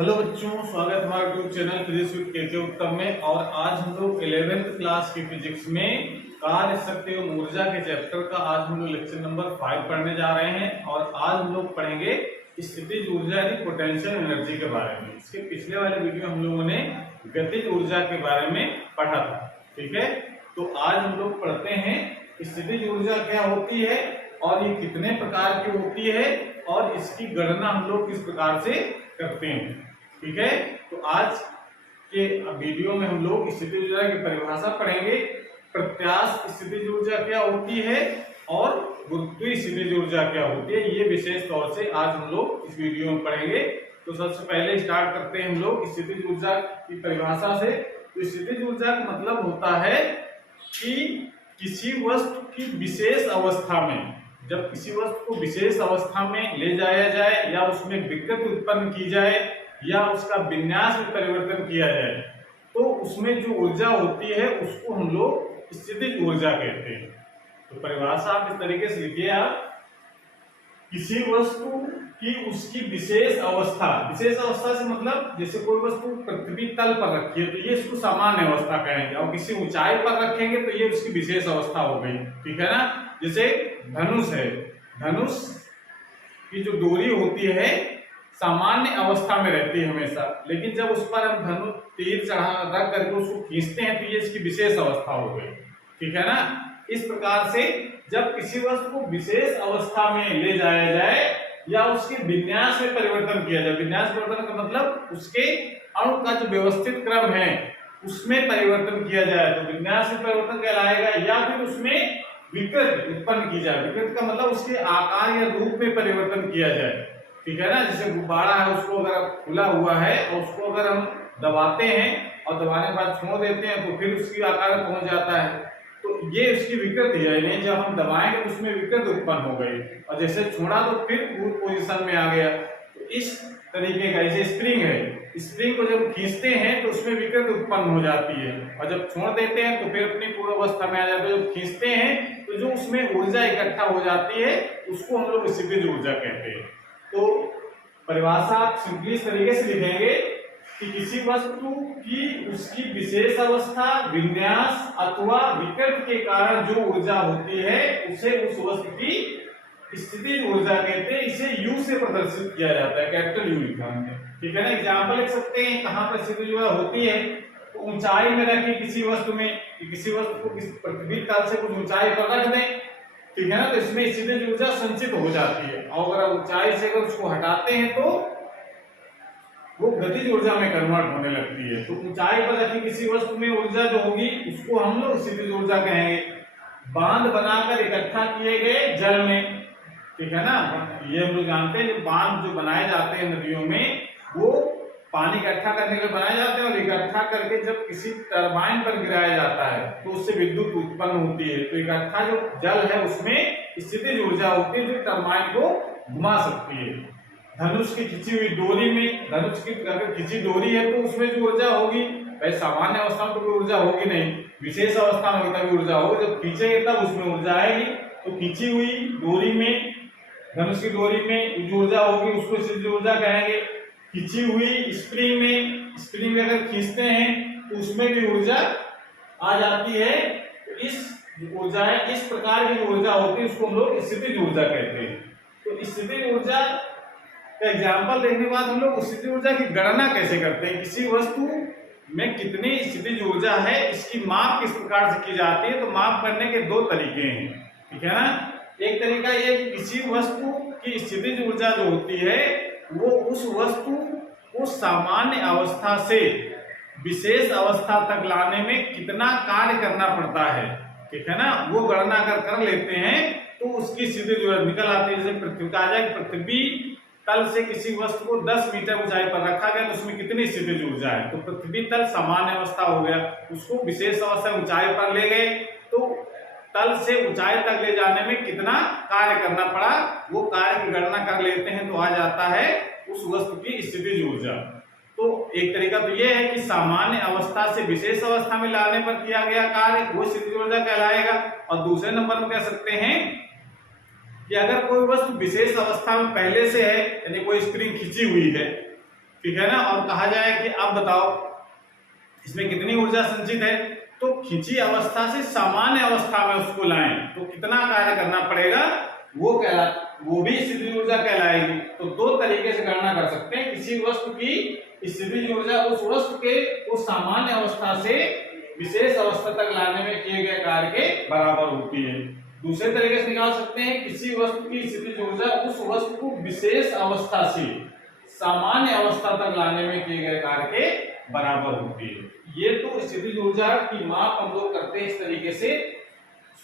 Hello बच्चों, स्वागत है हमारे YouTube channel physics with KK Uttam में। और आज हम लोग 11th क्लास की फिजिक्स में कार्य शक्ति एवं ऊर्जा के चैप्टर का आज हम लोग लेक्चर नंबर 5 पढ़ने जा रहे हैं। और आज हम लोग पढ़ेंगे स्थितिज ऊर्जा यानी पोटेंशियल एनर्जी के बारे में। इसके पिछले वाले वीडियो हम लोगों ने गतिज ऊर्जा के बारे में पढ़ा था, ठीक है। तो आज हम लोग पढ़ते हैं स्थितिज ऊर्जा क्या होती है और ये कितने प्रकार की होती है और इसकी गणना हम लोग किस प्रकार से करते हैं, ठीक है। तो आज के वीडियो में हम लोग स्थितिज ऊर्जा की परिभाषा पढ़ेंगे, प्रत्यास्थ स्थितिज ऊर्जा क्या होती है और गुरुत्वीय स्थितिज ऊर्जा क्या होती है, ये विशेष तौर से आज हम लोग इस वीडियो में पढ़ेंगे। तो सबसे पहले स्टार्ट करते हैं हम लोग स्थितिज ऊर्जा की परिभाषा से। तो स्थितिज ऊर्जा का मतलब होता है कि किसी वस्तु की विशेष अवस्था में, जब किसी वस्तु को विशेष अवस्था में ले जाया जाए या उसमें विकृति उत्पन्न की जाए या उसका विन्यास में परिवर्तन किया जाए, तो उसमें जो ऊर्जा होती है उसको हम लोग स्थितिज ऊर्जा कहते हैं। तो परिभाषा आप इस तरीके से लिखिए, आप किसी वस्तु की उसकी विशेष अवस्था से मतलब जैसे कोई वस्तु पृथ्वी तल पर रखी है तो ये इसको सामान्य अवस्था कहेंगे, और किसी ऊंचाई पर रखेंगे तो ये उसकी विशेष अवस्था हो गई, ठीक है ना। जैसे धनुष है, धनुष की जो डोरी होती है सामान्य अवस्था में रहती है हमेशा, लेकिन जब उस पर हम धनुष तीर चढ़ा रख करके उसको खींचते हैं तो ये इसकी विशेष अवस्था हो गई, ठीक है ना। इस प्रकार से जब किसी वस्तु को विशेष अवस्था में ले जाया जाए या उसके विन्यास में परिवर्तन किया जाए, विन्यास परिवर्तन का मतलब उसके अणु का जो व्यवस्थित क्रम है उसमें परिवर्तन किया जाए तो विन्यास में परिवर्तन कहलाएगा, या फिर उसमें विकृति उत्पन्न की जाए, विकृति का मतलब उसके आकार या रूप में परिवर्तन किया जाए, ठीक है ना। जैसे गुब्बारा है, उसको अगर खुला हुआ है और उसको अगर हम दबाते हैं और दबाने के बाद छोड़ देते हैं तो फिर उसकी आकार में पहुंच जाता है, तो ये उसकी विकृति है। नहीं, जब हम दबाएंगे तो उसमें विकृति उत्पन्न हो गई और जैसे छोड़ा तो फिर पूर्ण पोजीशन में आ गया। तो इस तरीके का, जैसे स्प्रिंग है, स्प्रिंग को जब खींचते हैं तो उसमें विकृति उत्पन्न हो जाती है और जब छोड़ देते हैं तो फिर अपनी पूर्ण अवस्था में आ जाता है। जब खींचते हैं तो जो उसमें ऊर्जा इकट्ठा हो जाती है उसको हम लोग स्थितिज ऊर्जा कहते हैं। तो परिभाषा आप सिंपली इस तरीके से लिखेंगे कि किसी वस्तु की उसकी विशेष अवस्था, विन्यास अथवा विकृति के कारण जो ऊर्जा होती है उसे उस वस्तु की स्थितिज ऊर्जा कहते हैं। इसे U से प्रदर्शित किया जाता है, कैपिटल U लिखा है, ठीक है ना। एग्जांपल लिख सकते हैं कहां पर स्थितिज ऊर्जा होती है, तो ऊंचाई में रखी किसी वस्तु में, किसी वस्तु को पृथ्वी तल से कुछ ऊंचाई पर रख दें, ठीक है ना, तो इसमें स्थितिज ऊर्जा संचित हो जाती है। और अगर ऊंचाई से अगर उसको हटाते हैं तो वो गतिज ऊर्जा में कन्वर्ट होने लगती है। तो ऊंचाई पर रखी किसी वस्तु में ऊर्जा जो होगी उसको हम लोग स्थितिज ऊर्जा कहेंगे। बांध बनाकर इकट्ठा किए गए जल में, ठीक है ना, ये हम लोग जानते हैं, जो बांध जो बनाए जाते हैं नदियों में वो पानी इकट्ठा करने के लिए बनाए जाते हैं और इकट्ठा करके जब किसी टरबाइन पर गिराया जाता है तो उससे विद्युत उत्पन्न होती है। तो इकट्ठा जो जल है उसमें स्थितिज ऊर्जा होती है जो टरबाइन को घुमा सकती है। धनुष की खिंची हुई डोरी में, धनुष की अगर खिंची डोरी है तो उसमें जो ऊर्जा होगी, भाई सामान्य अवस्था में तो कोई ऊर्जा होगी नहीं, विशेष अवस्था में तभी ऊर्जा होगी, जब खींचेंगे तब उसमें ऊर्जा आएगी। तो खिंची हुई डोरी में, धनुष की डोरी में जो ऊर्जा होगी उसको स्थितिज ऊर्जा कहेंगे। खिंची हुई स्प्रिंग में, स्प्रिंग में अगर खींचते हैं तो उसमें भी ऊर्जा आ जाती है। तो इस ऊर्जा है, इस प्रकार की ऊर्जा होती है उसको हम लोग स्थितिज ऊर्जा कहते हैं। तो स्थितिज ऊर्जा का एग्जाम्पल देखने के बाद हम लोग स्थितिज ऊर्जा की गणना कैसे करते हैं, किसी वस्तु में कितनी स्थितिज ऊर्जा है इसकी माप किस प्रकार से की जाती है। तो माप करने के दो तरीके हैं, ठीक है ना। एक तरीका ये कि किसी वस्तु की स्थितिज ऊर्जा जो होती है वो उस वस्तु को सामान्य अवस्था से विशेष अवस्था तक लाने में कितना कार्य करना पड़ता है, ठीक है ना, वो गणना कर लेते हैं तो उसकी स्थितिज ऊर्जा निकल आती है। जैसे पृथ्वी का आ जाए, पृथ्वी तल से किसी वस्तु को 10 मीटर ऊंचाई पर रखा गया तो उसमें कितनी स्थितिज ऊर्जा है, तो पृथ्वी तल सामान्य अवस्था हो गया, उसको विशेष अवस्था ऊंचाई पर ले गए तो तल से ऊंचाई तक ले जाने में कितना कार्य करना पड़ा, वो कार्य की गणना कर लेते हैं तो आ जाता है उस वस्तु की स्थितिज ऊर्जा। तो एक तरीका तो ये है कि सामान्य अवस्था से विशेष अवस्था में लाने पर किया गया कार्य वो स्थितिज ऊर्जा कहलाएगा। और दूसरे नंबर में कह सकते हैं कि अगर कोई वस्तु विशेष अवस्था में पहले से है, यानी कोई स्प्रिंग खींची हुई है ठीक है ना। और कहा जाए कि अब बताओ इसमें कितनी ऊर्जा संचित है, तो खिंची अवस्था से सामान्य अवस्था में उसको लाएं तो कितना कार्य करना पड़ेगा, वो भी स्थितिज ऊर्जा कहलाएगी। तो दो तरीके से गणना कर सकते हैं, किसी वस्तु की स्थितिज ऊर्जा उस वस्तु के उस सामान्य अवस्था से विशेष अवस्था तक लाने में किए गए कार्य के बराबर होती है। दूसरे तरीके से निकाल सकते हैं, किसी वस्तु की स्थितिज ऊर्जा उस वस्तु को विशेष अवस्था से सामान्य अवस्था तक लाने में किए गए कार्य के बराबर होती है। ये तो स्थितिज ऊर्जा की माप हम लोग करते हैं इस तरीके से,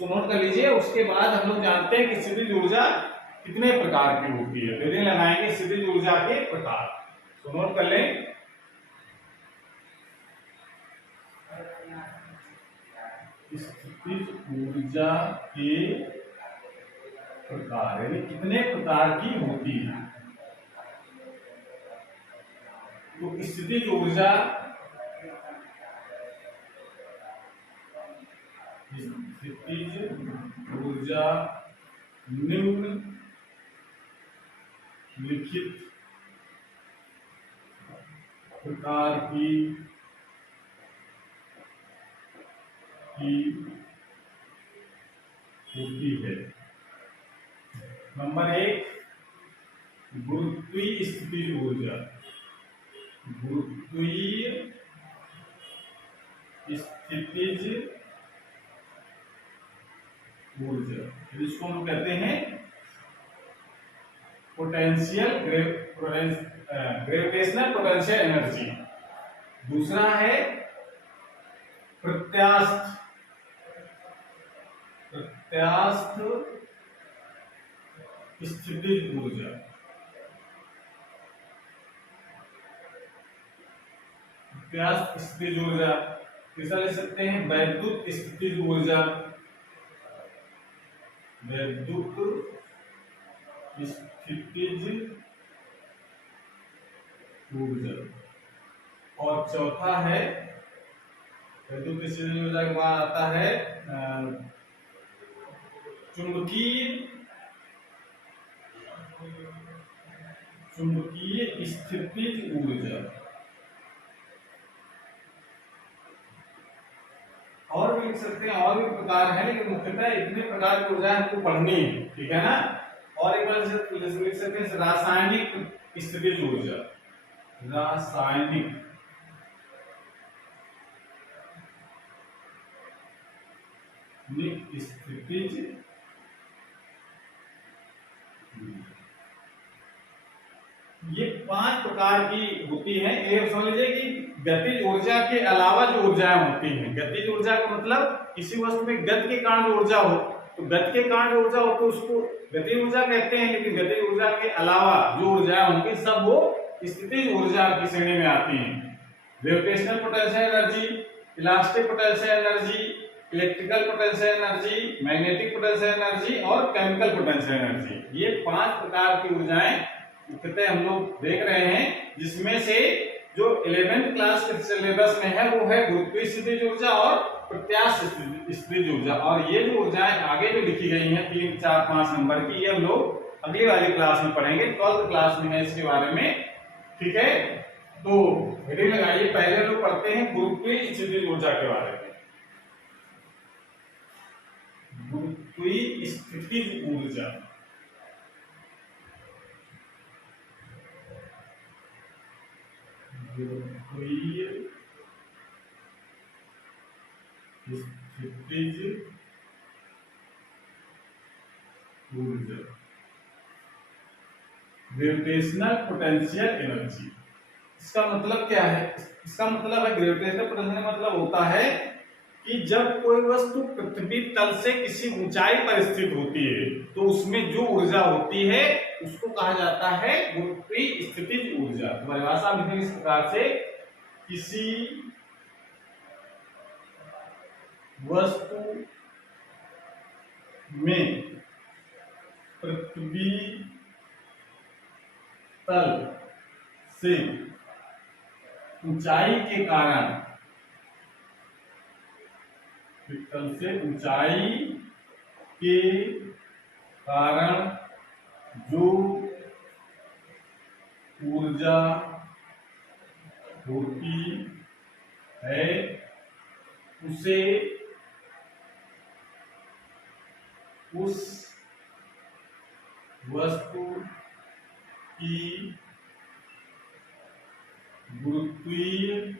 सो नोट कर लीजिए। उसके बाद हम लोग जानते हैं कि स्थितिज ऊर्जा कितने प्रकार की होती है, रीडिंग लगाएंगे स्थितिज ऊर्जा के प्रकार, सो नोट कर लें। स्थितिज ऊर्जा के प्रकार यानी कितने प्रकार की होती है। तो स्थितिज ऊर्जा निम्न लिखित प्रकार की होती है। नंबर 1 गुरुत्वीय स्थितिज ऊर्जा, गुरुत्वीय स्थितिज ऊर्जा, जिसको हम कहते हैं पोटेंशियल ग्रेविटेशनल पोटेंशियल एनर्जी। दूसरा है प्रत्यास्थ स्थितिज ऊर्जा, प्रत्यास्थ स्थितिज ऊर्जा। तीसरा ले सकते हैं वैद्युत स्थितिज ऊर्जा, वैद्युत स्थितिज ऊर्जा। और चौथा है वैद्युत स्थितिज ऊर्जा के बाद आता है चुंबकीय स्थितिज ऊर्जा। और भी लिख सकते हैं, और भी प्रकार है, लेकिन मुख्यतः इतने प्रकार की ऊर्जा हमको पढ़नी है, ठीक है ना। और एक बार लिख सकते हैं रासायनिक स्थितिज ऊर्जा, रासायनिक स्थितिज। ये 5 प्रकार की होती है। ये समझ लीजिए कि गतिज ऊर्जा के अलावा जो ऊर्जाएं होती हैं, गतिज ऊर्जा का मतलब किसी वस्तु में गति के कारण जो ऊर्जा हो, तो गति के कारण जो ऊर्जा हो तो उसको गतिज ऊर्जा कहते हैं। लेकिन गतिज ऊर्जा के अलावा जो ऊर्जाएं होंगी सब वो स्थितिज ऊर्जा की श्रेणी में आती हैं। Gravitational potential energy, elastic potential energy, electrical potential energy, magnetic potential energy और केमिकल पोटेंशियल एनर्जी। ये 5 प्रकार की ऊर्जाएं मुख्यतः हम लोग देख रहे हैं, जिसमें से जो 11th क्लास के सिलेबस में है वो है गुरुत्वीय स्थितिज ऊर्जा और प्रत्यास्थ स्थितिज ऊर्जा। और ये जो ऊर्जाएं आगे जो लिखी गई हैं 3, 4, 5 नंबर की, ये हम लोग अगली वाली क्लास में पढ़ेंगे, 12th क्लास में है इसके बारे में, ठीक है। तो हेडिंग लगाइए, पहले लोग पढ़ते हैं गुरुत्वीय स्थितिज ऊर्जा के बारे में। गुरुत्वीय स्थितिज ऊर्जा, गुरुत्वीय स्थितिज ऊर्जा, ग्रेविटेशनल पोटेंशियल एनर्जी। इसका मतलब क्या है? इसका मतलब है ग्रेविटेशनल पोटेंशियल मतलब होता है कि जब कोई वस्तु पृथ्वी तल से किसी ऊंचाई पर स्थित होती है तो उसमें जो ऊर्जा होती है उसको कहा जाता है गुरुत्वीय स्थितिज ऊर्जा। परिभाषा लिखेंगे इस प्रकार से, किसी वस्तु में पृथ्वी तल से ऊंचाई के कारण, तल से ऊंचाई के कारण जो ऊर्जा होती है उसे उस वस्तु की गुरुत्वीय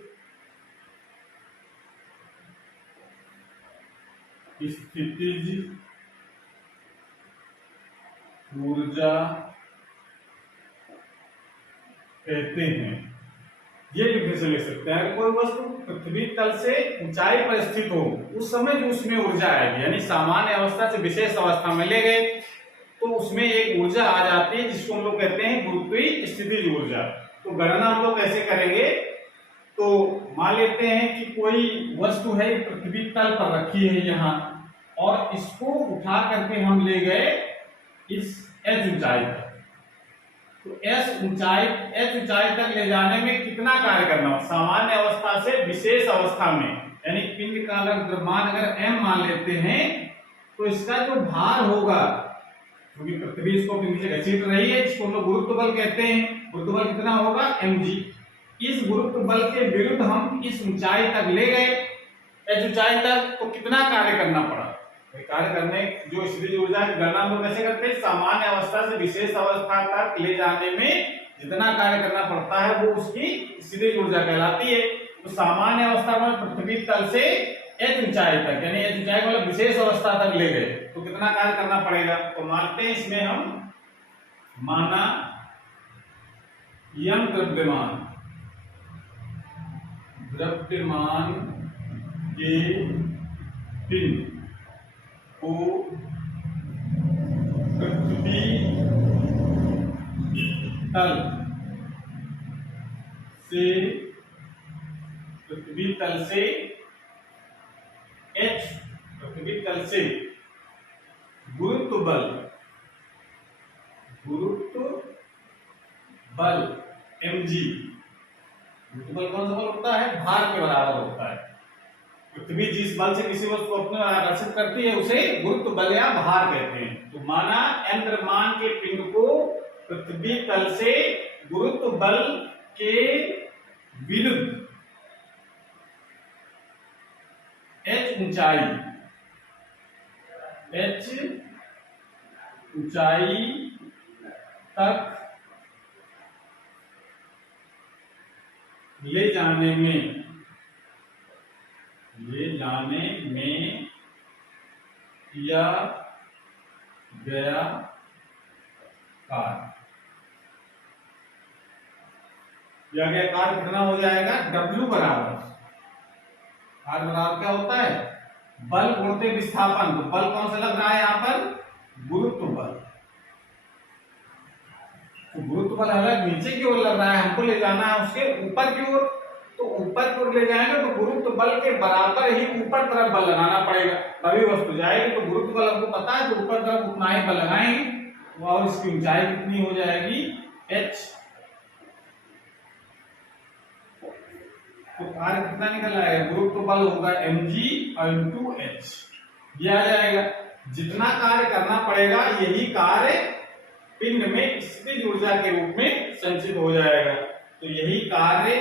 स्थितिज ऊर्जा कहते हैं। ये भी फिर से लिख सकते हैं, कोई वस्तु पृथ्वी तल से ऊंचाई पर स्थित हो उस समय जो उसमें ऊर्जा आएगी, यानी सामान्य अवस्था से विशेष अवस्था में ले गए तो उसमें एक ऊर्जा आ जाती है जिसको हम लोग कहते हैं गुरुत्वीय स्थितिज ऊर्जा। तो गणना हम लोग कैसे करेंगे, तो मान लेते हैं कि कोई वस्तु है पृथ्वी तल पर रखी है यहाँ, और इसको उठा करके हम ले गए इस h ऊंचाई पर। तो h ऊंचाई तक ले जाने में कितना कार्य करना हो, सामान्य अवस्था से विशेष अवस्था में, यानी पिंड का अगर द्रव्यमान अगर m मान लेते हैं तो इसका जो भार होगा, क्योंकि पृथ्वी इसको नीचे घसीट रही है, इसको हम लोग गुरुत्व बल कहते हैं। गुरुत्व बल कितना होगा mg। इस गुरुत्व बल के विरुद्ध हम इस ऊंचाई तक ले गए h ऊंचाई तक, तो कितना कार्य करना पड़ा। कार्य करने जो स्थितिज ऊर्जा की गणना हम लोग कैसे करते हैं, सामान्य अवस्था से विशेष अवस्था तक ले जाने में जितना कार्य करना पड़ता है वो उसकी स्थितिज ऊर्जा कहलाती है। तो सामान्य अवस्था में पृथ्वी तल से h ऊंचाई तक, यानी h ऊंचाई को मतलब विशेष अवस्था तक ले गए तो कितना कार्य करना पड़ेगा। तो मानते हैं इसमें हम माना यम द्रव्यमान के पिंड को पृथ्वी तल से गुरुत्व बल mg, गुरुत्व बल कौन सा बल होता है, भार के बराबर होता है। पृथ्वी जिस बल से किसी वस्तु को अपने आकर्षित करती है उसे गुरुत्व बल या भार कहते हैं। तो माना m द्रव्यमान के पिंड को पृथ्वी तल से गुरुत्व बल के विरुद्ध h ऊंचाई तक ले जाने में किया गया कार्य कितना हो जाएगा, W बराबर, कार्य बराबर क्या होता है, बल गुणित विस्थापन। तो बल कौन सा लग रहा है यहाँ पर, गुरुत्व बल। तो गुरुत्व बल अलग नीचे की ओर लग रहा है, हमको ले जाना है उसके ऊपर की ओर। तो ऊपर की ओर ले जाएंगे तो गुरुत्व बल के बराबर ही ऊपर तरफ बल लगाना पड़ेगा, तभी वस्तु जाएगी। तो गुरुत्व बल हमको पता है, तो ऊपर तरफ उतना ही बल लगाएंगे और इसकी ऊंचाई कितनी हो जाएगी, h। तो कार्य कितना निकल आएगा, गुरुत्व बल होगा mg और इंटू h, ये आ जाएगा। जितना कार्य करना पड़ेगा यही कार्य पिंड में स्थितिज ऊर्जा के रूप में संचित हो जाएगा। तो यही कार्य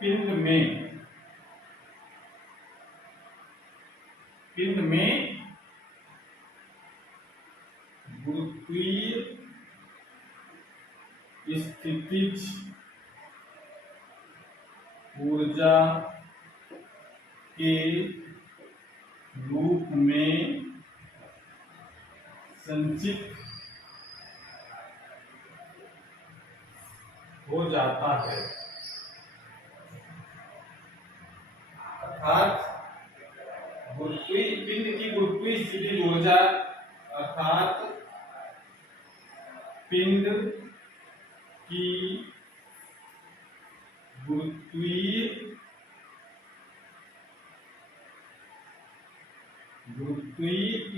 पिंड में गुरुत्वीय स्थितिज ऊर्जा के रूप में संचित हो जाता है। अर्थात पिंड की गुरुत्वीय स्थितिज ऊर्जा अर्थात पिंड की गुरुत्वीय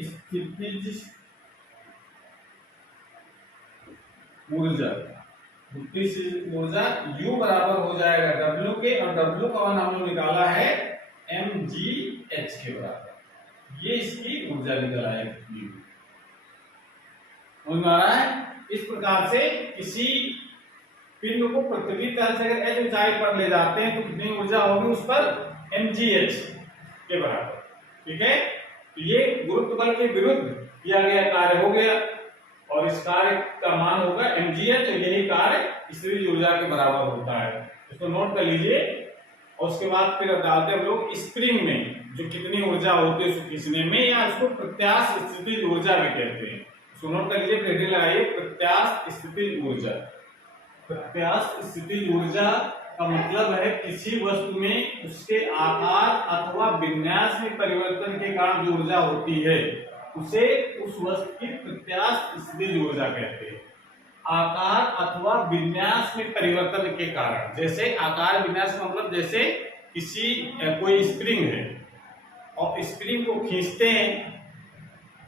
स्थितिज ऊर्जा U बराबर हो जाएगा W के, और W का मान हम लोग निकाला है mgh के बराबर। ये इसकी ऊर्जा निकल आएगी। समझ में आ रहा है। इस प्रकार से किसी पिंड को पृथ्वी तल से अगर h ऊंचाई पर ले जाते हैं तो कितनी ऊर्जा होगी उस पर mgh के बराबर। ठीक है, तो ये गुरुत्व बल के विरुद्ध किया गया कार्य हो गया और इस कार्य का मान होगा mgh, और यही कार्य स्थितिज ऊर्जा के बराबर होता है। इसको नोट कर लीजिए। और उसके बाद फिर डालते हैं हम लोग स्प्रिंग में जो कितनी ऊर्जा होती है उसको खींचने में, या उसको प्रत्यास्थ स्थितिज ऊर्जा भी कहते हैं। इसको नोट कर लीजिए, हेडिंग लगाइए प्रत्यास्थ स्थितिज ऊर्जा। प्रत्यास्थ स्थितिज ऊर्जा का मतलब है किसी वस्तु में उसके आकार अथवा विन्यास में परिवर्तन के कारण जो ऊर्जा होती है उसे उस वस्तु की प्रत्यास्थ स्थितिज ऊर्जा कहते हैं। आकार अथवा विन्यास में परिवर्तन के कारण, जैसे आकार विन्यास का मतलब जैसे किसी कोई स्प्रिंग है और स्प्रिंग को खींचते हैं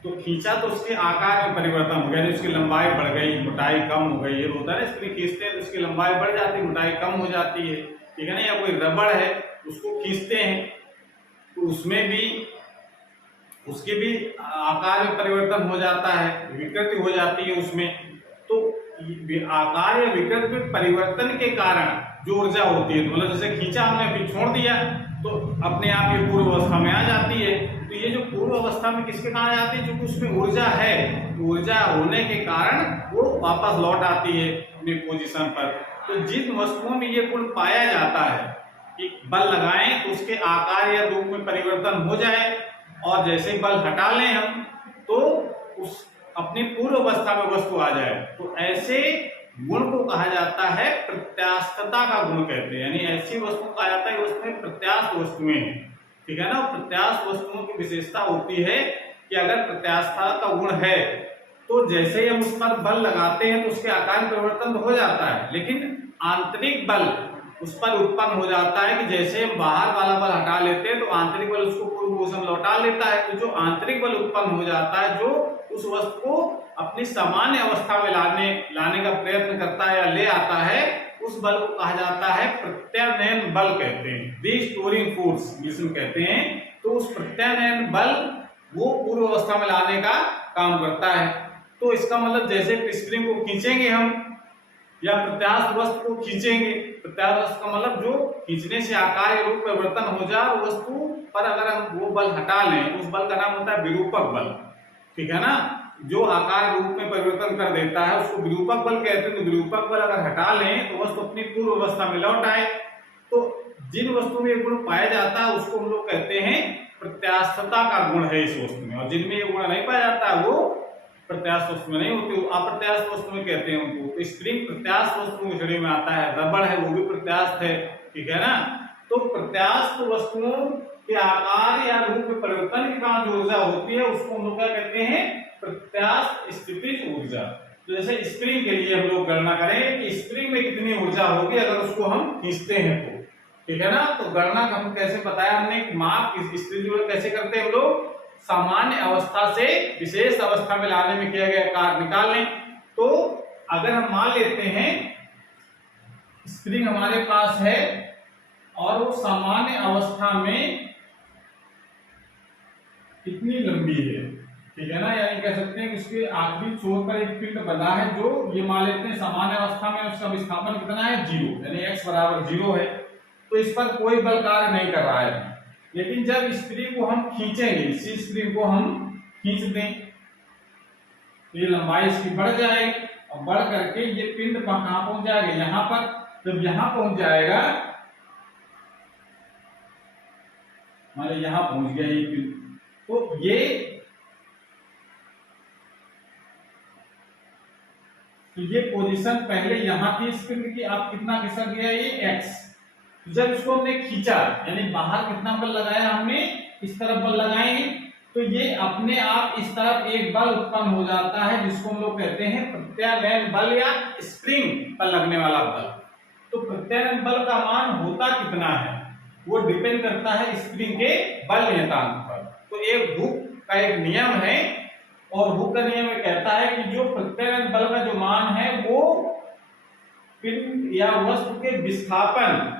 तो खींचा तो उसके आकार में परिवर्तन हो गया, उसकी लंबाई बढ़ गई, मोटाई कम हो गई, ये होता है ना। स्प्रिंग खींचते हैं तो उसकी लंबाई बढ़ जाती है, मोटाई कम हो जाती है। ठीक है ना। या कोई रबड़ है उसको खींचते हैं तो उसमें भी उसके भी आकार में परिवर्तन हो जाता है, विकृति हो जाती है उसमें। तो आकार या विकृति में परिवर्तन के कारण जो ऊर्जा होती है, तो मतलब जैसे खींचा हमने अभी छोड़ दिया तो अपने आप ये पूर्व अवस्था में आ जाती है। तो ये जो पूर्व अवस्था में किसके कारण आती है, जो उसमें ऊर्जा है, ऊर्जा होने के कारण वो वापस लौट आती है अपनी पोजीशन पर। तो जिन वस्तुओं में ये गुण पाया जाता है कि बल लगाएं तो उसके आकार या रूप में परिवर्तन हो जाए, और जैसे ही बल हटा लें हम तो उस अपनी पूर्व अवस्था में वस्तु आ जाए, तो ऐसे गुण को कहा जाता है प्रत्यास्थता का गुण कहते हैं। यानी ऐसी वस्तु कहा जाता है उसमें प्रत्यास्थ वस्तुएं हैं। ठीक है ना। प्रत्यास्थ वस्तुओं की विशेषता होती है कि अगर प्रत्यास्थता का गुण है तो जैसे ही हम उस पर बल लगाते हैं तो उसके आकार में परिवर्तन तो हो जाता है, लेकिन आंतरिक बल उस पर उत्पन्न हो जाता है कि जैसे हम बाहर वाला बल हटा लेते हैं तो आंतरिक बल उसको पूर्व पोजीशन में लौटा लेता है। तो जो आंतरिक बल उत्पन्न हो जाता है जो उस वस्तु को अपनी सामान्य अवस्था में लाने का प्रयत्न करता है या ले आता है, उस बल को कहा जाता है प्रत्यानयन बल कहते हैं, रीस्टोरिंग फोर्स जिसमें कहते हैं। तो उस प्रत्यानयन बल वो पूर्व अवस्था में लाने का काम करता है। तो इसका मतलब जैसे स्प्रिंग को खींचेंगे हम या प्रत्यास्थ वस्तु को खींचेंगे, प्रत्यास्थ वस्तु का मतलब जो खींचने से आकार या रूप परिवर्तन हो जाए, वस्तु पर अगर हम वो बल हटा लें, उस बल का नाम होता है विरूपक बल। ठीक है ना। जो आकार रूप में परिवर्तन कर देता है उसको विरूपक बल कहते हैं। तो विरूपक बल अगर हटा लें तो वस्तु अपनी पूर्व अवस्था में लौट आए। तो जिन वस्तु में ये गुण पाया जाता है उसको हम लोग कहते हैं प्रत्यास्थता का गुण है इस वस्तु में, और जिनमें ये गुण नहीं पाया जाता है वो प्रत्यास्थ वस्तु में नहीं होती, अप्रत्यास्थ वस्तु में कहते हैं उनको। तो स्प्रिंग प्रत्यास्थ वस्तुओं की श्रेणी में आता है, रबड़ है वो भी प्रत्यास्थ है। ठीक है ना। तो प्रत्यास्थ वस्तुओं के आकार या रूप में परिवर्तन के कारण जो ऊर्जा होती है उसको हम लोग क्या कहते हैं, प्रत्यास्थ स्थितिज ऊर्जा। तो जैसे स्प्रिंग के लिए हम लोग गणना करें कि स्प्रिंग में कितनी ऊर्जा होगी अगर उसको हम खींचते हैं तो। ठीक है ना। तो गणना हम कैसे बताया हमने, माप स्थितिज ऊर्जा कैसे करते हैं हम लोग, सामान्य अवस्था से विशेष अवस्था में लाने में किया गया कार्य निकाल लें। तो अगर हम मान लेते हैं स्प्रिंग हमारे पास है और वो सामान्य अवस्था में कितनी लंबी है, ठीक है ना, यानी कह सकते हैं कि उसके आखिरी छोर पर एक पिंड बना है जो ये मान लेते हैं सामान्य अवस्था में उसका विस्थापन कितना है 0, यानी x बराबर 0 है। तो इस पर कोई बल कार्य नहीं कर रहा है। लेकिन जब स्प्रिंग को हम खींचेंगे, इसी स्प्रिंग को हम खींच दें तो ये लंबाई इसकी बढ़ जाएगी और बढ़ करके ये पिंड कहां पहुंच जाएगा, यहां पर। जब यहां पहुंच जाएगा, मान लीजिए यहां पहुंच गया ये पिंड, तो ये पोजीशन पहले यहां थी इस पिंड की, आप कितना खिसक गया ये x। जब इसको हमने खींचा यानी बाहर कितना बल लगाया हमने, इस तरफ बल लगाएंगे तो ये अपने आप इस तरफ एक बल उत्पन्न हो जाता है जिसको हम लोग कहते हैं प्रत्यानयन बल या स्प्रिंग पर लगने वाला बल। तो प्रत्यानयन बल का मान होता कितना है वो डिपेंड करता है स्प्रिंग के बल नियतांक पर। तो एक हुक का एक नियम है और हुक का नियम कहता है कि जो प्रत्यानयन बल का जो मान है वो पिंड या वस्तु के विस्थापन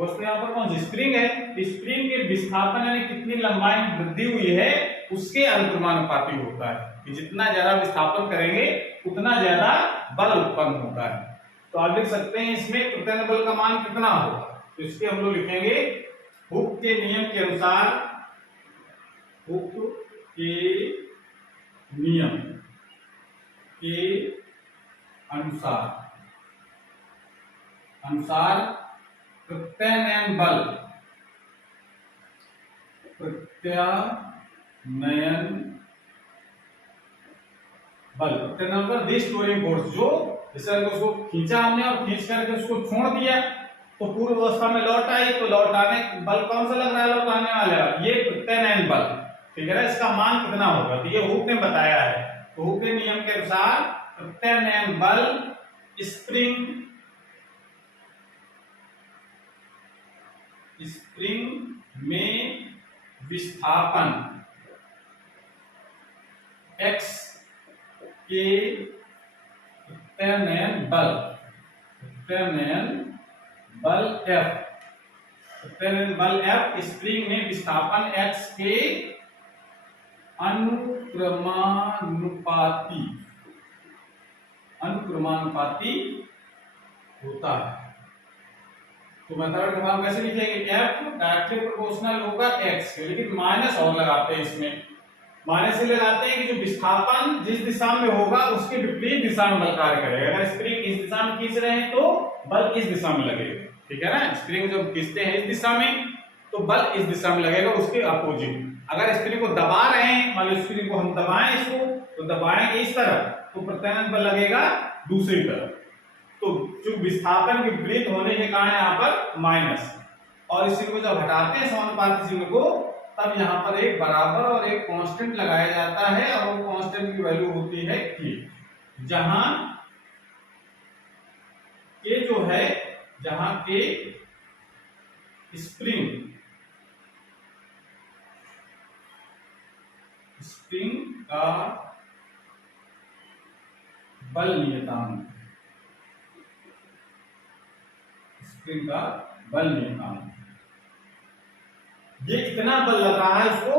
वस्तु यहाँ पर कौन सी स्प्रिंग है, स्प्रिंग के विस्थापन यानी कितनी लंबाई में वृद्धि हुई है उसके अनुक्रमानुपाती होता है कि जितना ज्यादा विस्थापन करेंगे उतना ज्यादा बल उत्पन्न होता है। तो आप देख सकते हैं इसमें प्रत्येक बल का मान कितना होगा, तो इसके हम लोग लिखेंगे हुक के नियम के अनुसार, हुक के नियम के अनुसार प्रत्यानयन बल, रिस्टोरिंग फोर्स, जो जैसे उसको खींचा हमने और खींच करके उसको छोड़ दिया तो पूर्व अवस्था में लौट आई, तो लौटाने बल कौन सा लग रहा है, लौटाने वाला ये प्रत्यानयन बल, ठीक है ना। इसका मान कितना होगा, तो ये हुक ने बताया है। तो हुक के नियम के अनुसार प्रत्यानयन बल स्प्रिंग में विस्थापन x के प्रत्यानयन बल F स्प्रिंग में विस्थापन x के अनुक्रमानुपाती होता है। तो मेथड का मान कैसे लिखेंगे, F डायरेक्टली प्रोपोर्शनल होगा x के, लेकिन माइनस और लगाते हैं, इसमें माइनस से लगाते हैं कि जो विस्थापन जिस दिशा में होगा उसके विपरीत दिशा में बल कार्य करेगा। अगर स्प्रिंग इस दिशा में खींच रहे हैं तो बल इस दिशा में लगेगा, ठीक है ना। स्प्रिंग जब खींचते हैं इस दिशा में तो बल इस दिशा में लगेगा, उसके अपोजिट। अगर स्प्रिंग को दबा रहे हैं, मान लो स्प्रिंग को हम दबाएं इसको, तो दबाएंगे इस तरफ तो प्रत्यानयन बल लगेगा दूसरी तरफ। तो जो विस्थापन के विपरीत होने के कारण यहाँ पर माइनस, और इस चिन्ह को जब हटाते हैं समानुपाती चिन्ह को, तब यहाँ पर एक बराबर और एक कांस्टेंट लगाया जाता है, और वो कांस्टेंट की वैल्यू होती है k, जहां k जो है, जहां k स्प्रिंग का बल नियतांक, स्प्रिंग का बल नियतांक, ये इतना बल लग रहा है उसको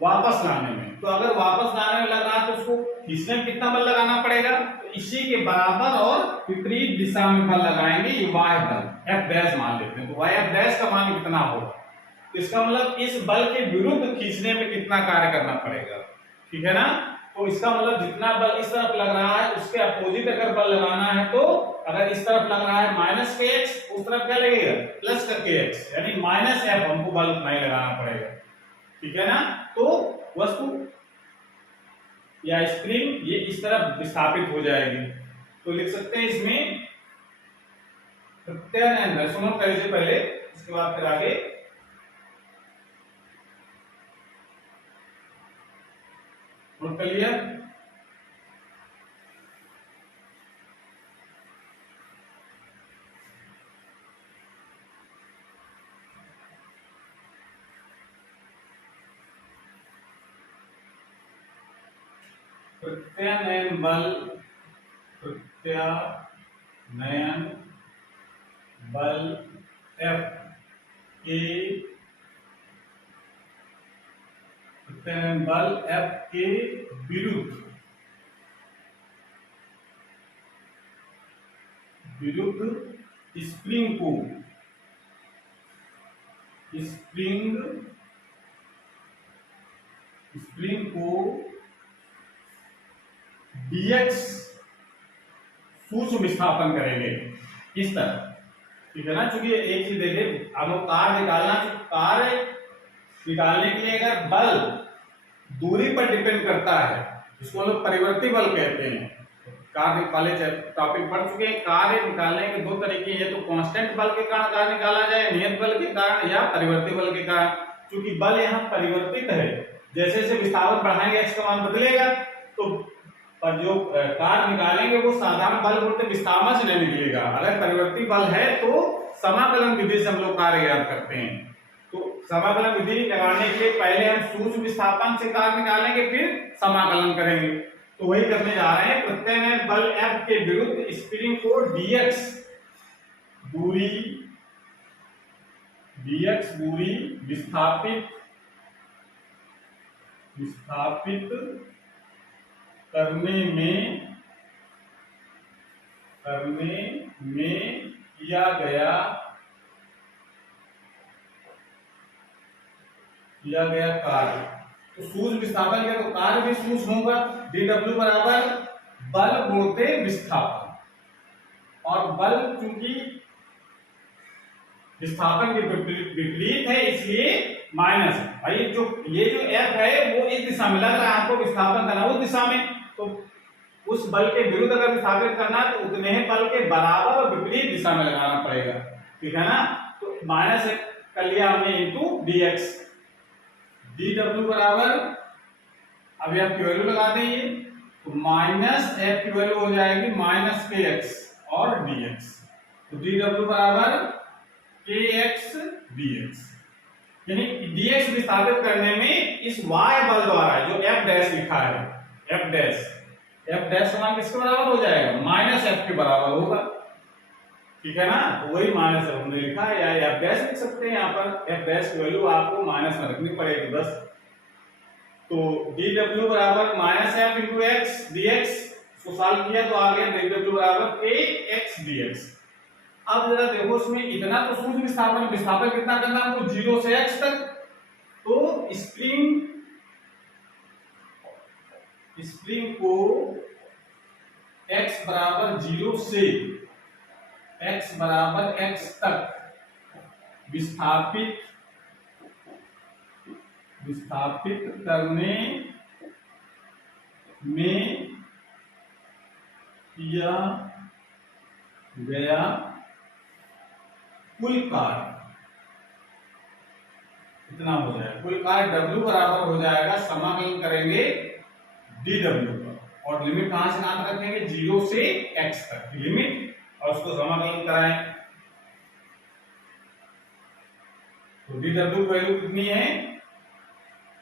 वापस लाने में। तो अगर वापस लाने में लग रहा है तो उसको खींचने में कितना बल लगाना पड़ेगा, तो इसी के बराबर और विपरीत दिशा में बल लगाएंगे, ये वाय बल F डैश मान लेते हैं। तो वाय F डैश का मान कितना होगा, तो इसका मतलब इस बल के विरुद्ध खींचने में कितना कार्य करना पड़ेगा, ठीक है ना। तो इसका मतलब जितना बल इस तरफ लग रहा है उसके अपोजिट अगर बल लगाना है, तो अगर इस तरफ लग रहा है माइनस के एक्स, उस तरफ क्या लगेगा प्लस करके एक्स, यानी माइनस एफ हमको बल उतना ही लगाना पड़ेगा, ठीक है ना। तो वस्तु या स्प्रिंग ये इस तरफ विस्थापित हो जाएगी। तो लिख सकते हैं इसमें प्रत्यानयन बल, सुनो पहले उसके बाद फिर आगे। नोट कर लिया, प्रत्यानयन बल F के प्रत्यानयन बल F के विरुद्ध स्प्रिंग को dx सूक्ष्म विस्थापन करेंगे इस तरह, ठीक है ना। चूंकि एक चीज देखे, हम लोग कार निकालने के लिए अगर बल दूरी पर डिपेंड करता है, इसको हम लोग परिवर्ती बल कहते हैं। कार वाले टॉपिक पढ़ चुके हैं। कार्य निकालने के दो तरीके हैं, तो कांस्टेंट बल के कारण कार्य निकाला जाए, नियत बल के कारण, या परिवर्ती बल के कारण। चूंकि बल यहाँ परिवर्तित है, जैसे जैसे विस्थापन बढ़ाएंगे x का मान बदलेगा, तो पर जो कार्य निकालेंगे वो साधारण बल बोलते विस्थापन से नहीं निकलेगा। अगर परिवर्ती बल है तो समाकलन विधि से हम लोग कार्य ज्ञात करते हैं। तो समाकलन विधि लगाने के लिए पहले हम सूक्ष्म विस्थापन से कार्य निकालेंगे, फिर समाकलन करेंगे। तो वही करने जा रहे हैं। प्रत्यानयन बल F के विरुद्ध स्प्रिंग को dx दूरी dx दूरी विस्थापित करने में किया गया कार्य। तो सूक्ष्म विस्थापन का तो कार्य भी सूक्ष्म होगा। dw बराबर बल गुणित विस्थापन, और बल चूंकि विस्थापन के विपरीत है इसलिए माइनस है। भाई ये जो F है वो इस दिशा में लग रहा है, आपको विस्थापन करना उस दिशा में, तो उस बल के विरुद्ध अगर विस्थापित करना है तो उतने ही बल के बराबर और विपरीत दिशा में लगाना पड़ेगा, ठीक है ना। तो माइनस कर लिया हमने इंटू dx। dw बराबर, अभी आप की वैल्यू लगा देंगे तो माइनस F की वैल्यू हो जाएगी माइनस kx और dx। तो dw बराबर kx dx, यानी dx विस्थापित करने में इस y बल द्वारा जो f डैश लिखा है, f डैश समान किसके बराबर हो जाएगा, माइनस f के बराबर होगा, ठीक है ना। तो वही माइनस f हमने लिखा है, या f डैश लिख सकते हैं। यहाँ पर f डैश की वैल्यू आपको माइनस में रखनी पड़ेगी बस। तो dw बराबर minus f into x dx, इसको सॉल्व किया तो आ गया dw बराबर kx dx। अब जरा देखो इसमें इतना तो सूक्ष्म विस्थापन कितना करना है हमको, 0 से x तक। तो स्प्रिंग को x बराबर 0 से x बराबर x तक विस्थापित करने में किया गया कुल कार्य इतना हो जाएगा। कुल कार्य W बराबर हो जाएगा, समाकलन करेंगे dw का, और लिमिट कहां से कहां रखेंगे, 0 से x तक की लिमिट, और उसको समाकलन कराएं। तो dw की वैल्यू कितनी है,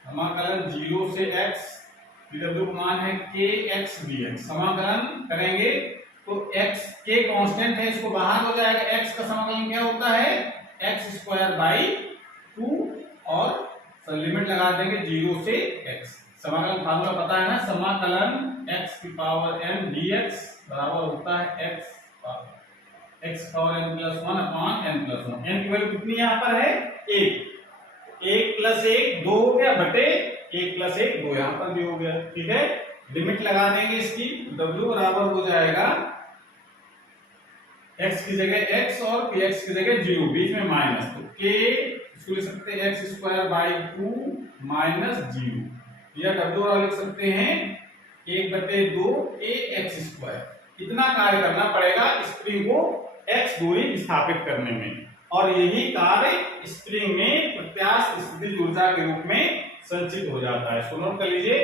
समाकलन 0 से x, dw का मान है kx dx। समाकलन करेंगे तो x के कांस्टेंट है, इसको बाहर हो जाएगा। x का समाकलन क्या होता है, x स्क्वायर बाई 2, और लिमिट लगा देंगे 0 से x। समाकलन फार्मूला पता है ना, समाकलन x की पावर n dx बराबर होता है x power n plus 1 upon n plus 1। n की वैल्यू कितनी यहाँ पर है, 1 प्लस 1 2 हो गया, बटे 1 प्लस 1 2 यहाँ पर भी हो गया, ठीक है। लिमिट लगा देंगे इसकी, w बराबर हो जाएगा x की जगह x और kx की जगह 0, बीच में माइनस, तो k इसको लिख सकते हैं x स्क्वायर बाई 2 माइनस 0, या w बराबर लिख सकते हैं 1/2 ax स्क्वायर। इतना कार्य करना पड़ेगा स्प्रिंग को x दूरी विस्थापित करने में, और यही कार्य स्प्रिंग में प्रत्यास्थ स्थितिज ऊर्जा के रूप में संचित हो जाता है। इसको नोट कर लीजिए।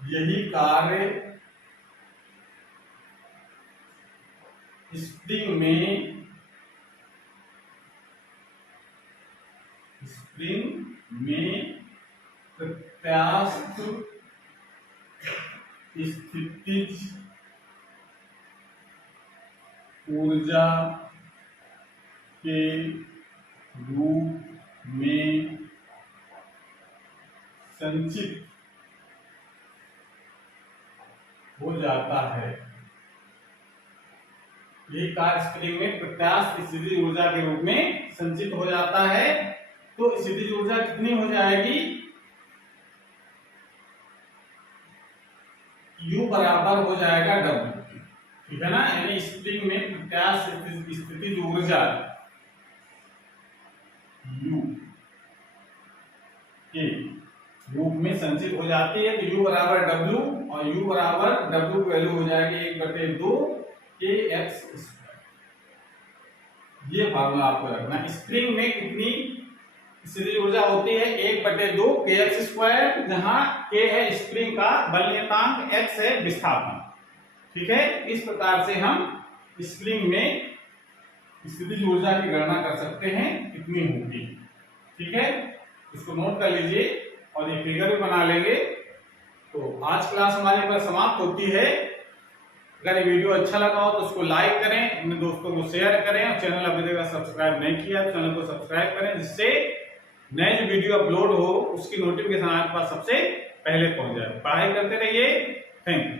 यही कार्य स्प्रिंग में प्रत्यास्थ स्थितिज ऊर्जा के रूप में संचित हो जाता है। ये कार्य स्प्रिंग में प्रत्यास्थ स्थितिज ऊर्जा के रूप में संचित हो जाता है। तो स्थितिज ऊर्जा कितनी हो जाएगी, U बराबर हो जाएगा W, ठीक है ना। यानी स्प्रिंग में प्रत्यास्थ स्थितिज ऊर्जा U के रूप में संचित हो जाती है। तो U बराबर W, और U बराबर W की वैल्यू हो जाएगी 1/2 kx स्क्वायर। ये फार्मूला आपको रखना है। स्प्रिंग में कितनी स्थितिज ऊर्जा होती है, 1/2 kx स्क्वायर, जहां k है स्प्रिंग का बल नियतांक, x है विस्थापन, ठीक है। इस प्रकार से हम स्प्रिंग में स्थितिज ऊर्जा की गणना कर सकते हैं कितनी होगी, ठीक है। इसको नोट कर लीजिए। और ये फिगर भी बना लेंगे। तो आज क्लास हमारी पर समाप्त होती है। अगर ये वीडियो अच्छा लगा हो तो उसको लाइक करें, अपने दोस्तों को शेयर करें, और चैनल अभी तक सब्सक्राइब नहीं किया तो चैनल को सब्सक्राइब करें, जिससे नए जो वीडियो अपलोड हो उसकी नोटिफिकेशन आपके पास सबसे पहले पहुंच जाए। पढ़ाई करते रहिए। Thank you.